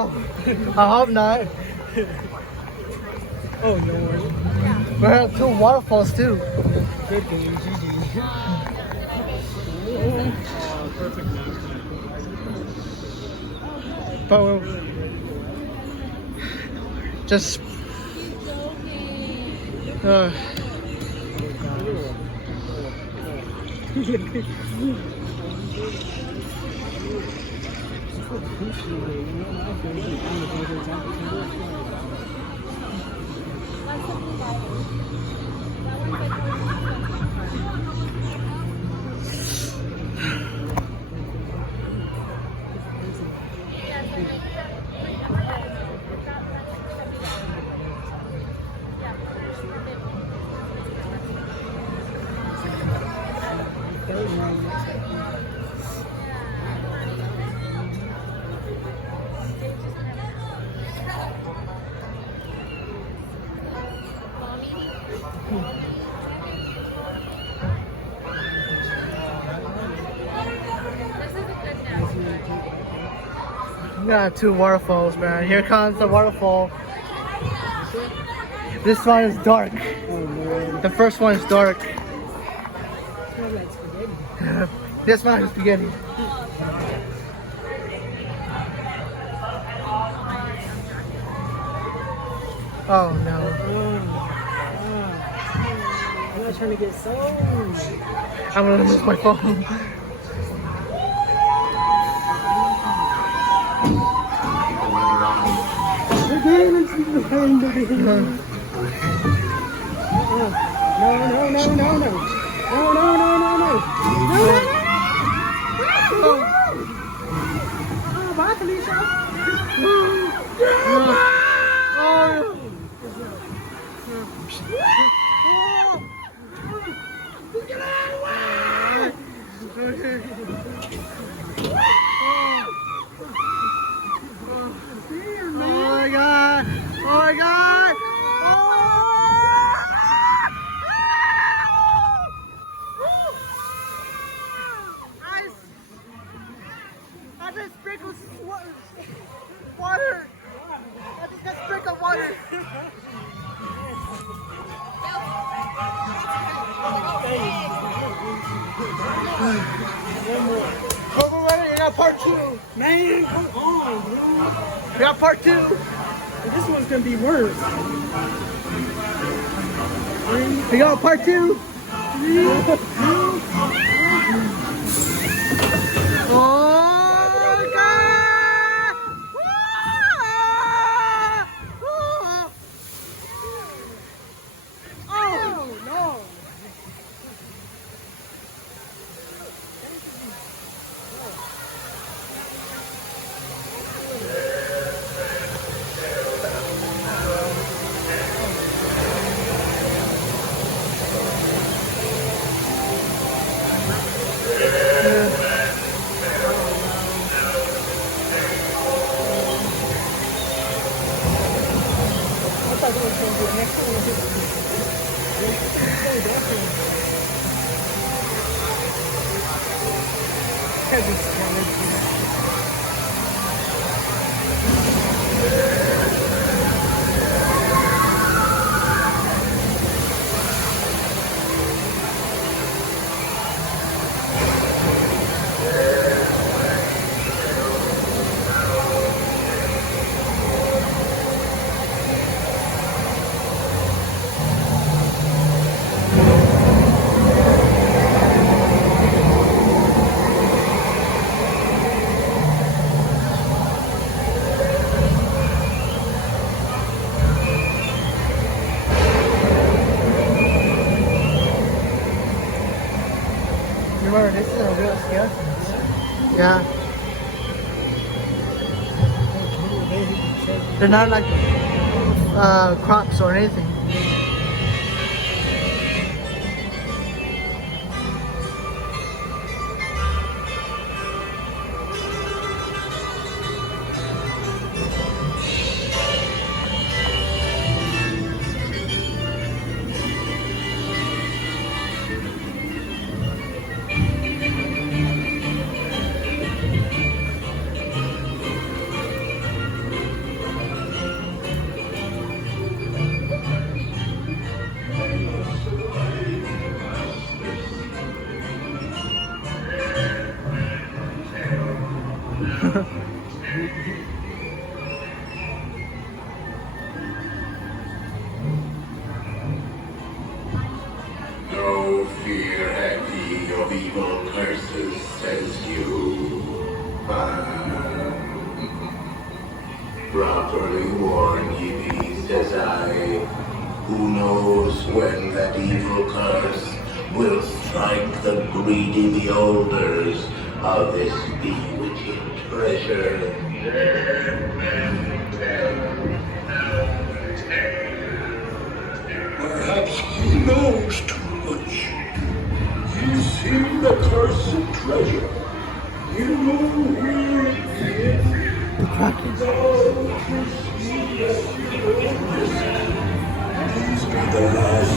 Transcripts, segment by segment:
Oh, I hope not. Oh, no worries. We have 2 waterfalls too. Good game, GG. Perfect match. But we're just we got 2 waterfalls, man. Here comes the waterfall. This one is dark. The first one is dark. This one is spaghetti. Oh no. I'm not trying to get so. I'm gonna lose my phone. Bye, Felicia. Water! I just got sprinkled water! One more. You got part 2! Man, come on, bro. You got part 2! This one's gonna be worse. You got part 2! Oh! Remember, this is a real scale. Yeah. They're not like crops or anything. Properly warn ye be, says I. Who knows when that evil curse will strike the greedy beholders of this bewitching treasure. Dead men tell no tale. Perhaps he knows too much. He's seen the cursed treasure. You know where it is. Please be the last.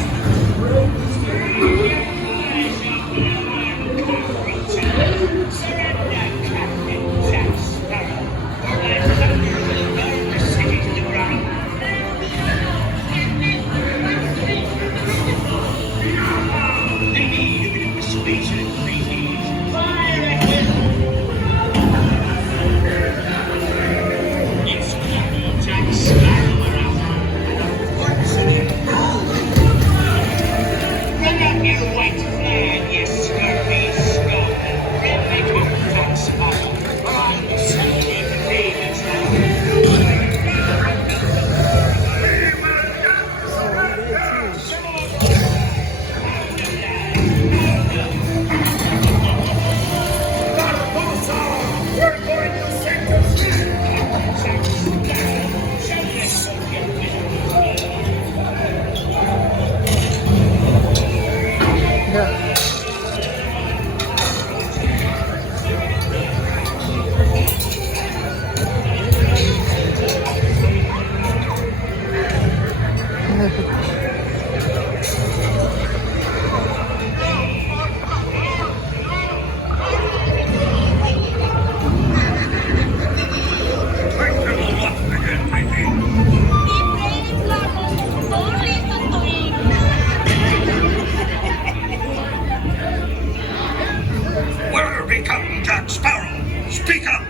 Where become Jack Sparrow? Speak up!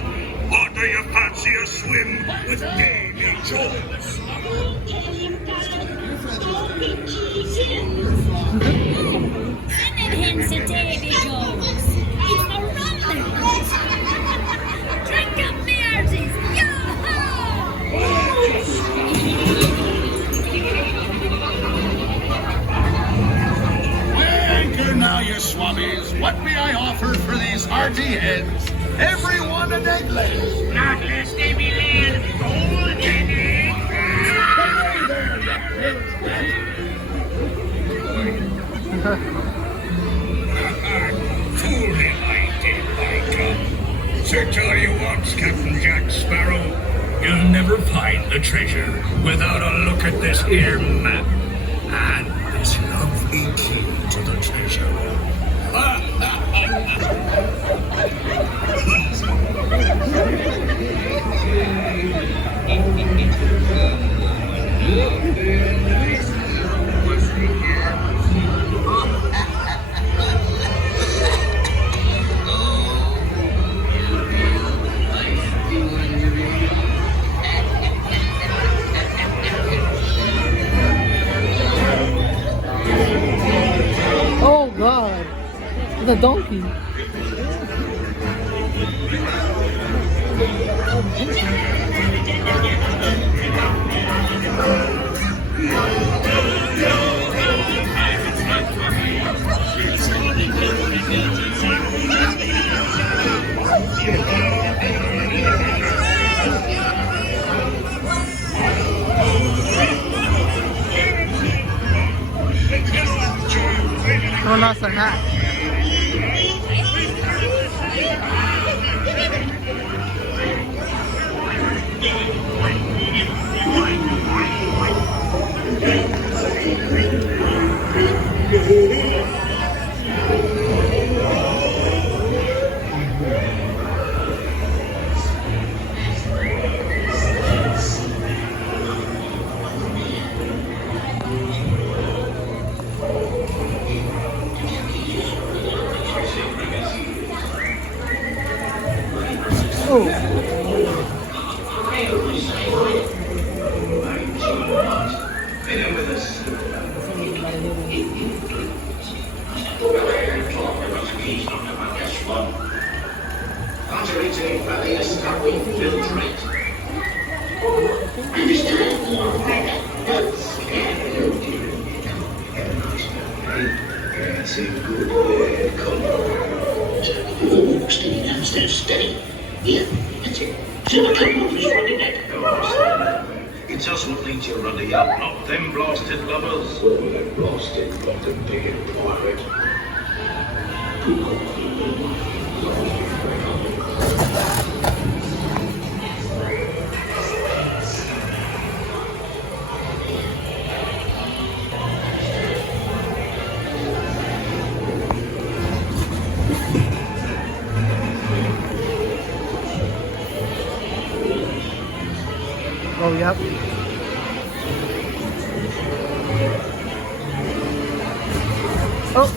Or do you fancy a swim with Davy Jones? Anaheim's a Davy Jones. It's a runner. Drink up the arses. Anchor now, you swabbies. What may I offer for these hearty heads? Every one an egg lay. Not less Davy Land, golden egg. Hey there, Fool him, I did, by God. Search all you want, Captain Jack Sparrow. You'll never find the treasure without a look at this here map and this lovely key to the treasure. Oh God, it's a donkey. Oh, that's a hat. That's a good way, come on. Steady now, steady. Yeah, that's it. So the come on, just running that. It's us what leads you running up, not them blasted lovers. Well, that blasted, rotten pig pirate. Oh, yep. Oh.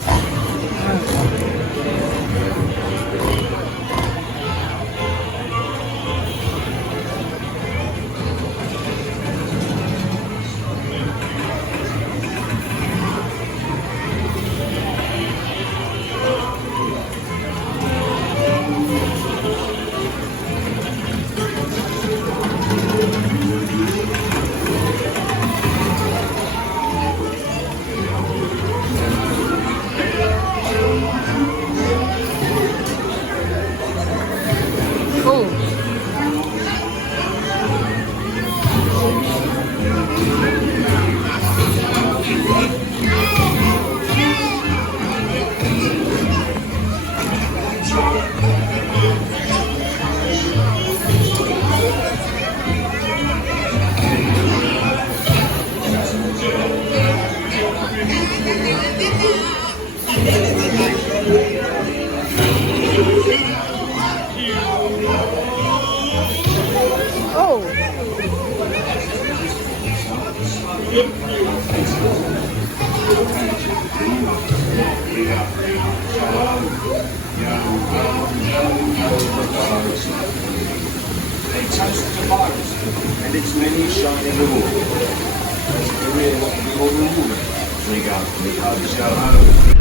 They toast to both, and its many shining rewards. They really want to be more than a woman. They go, go home.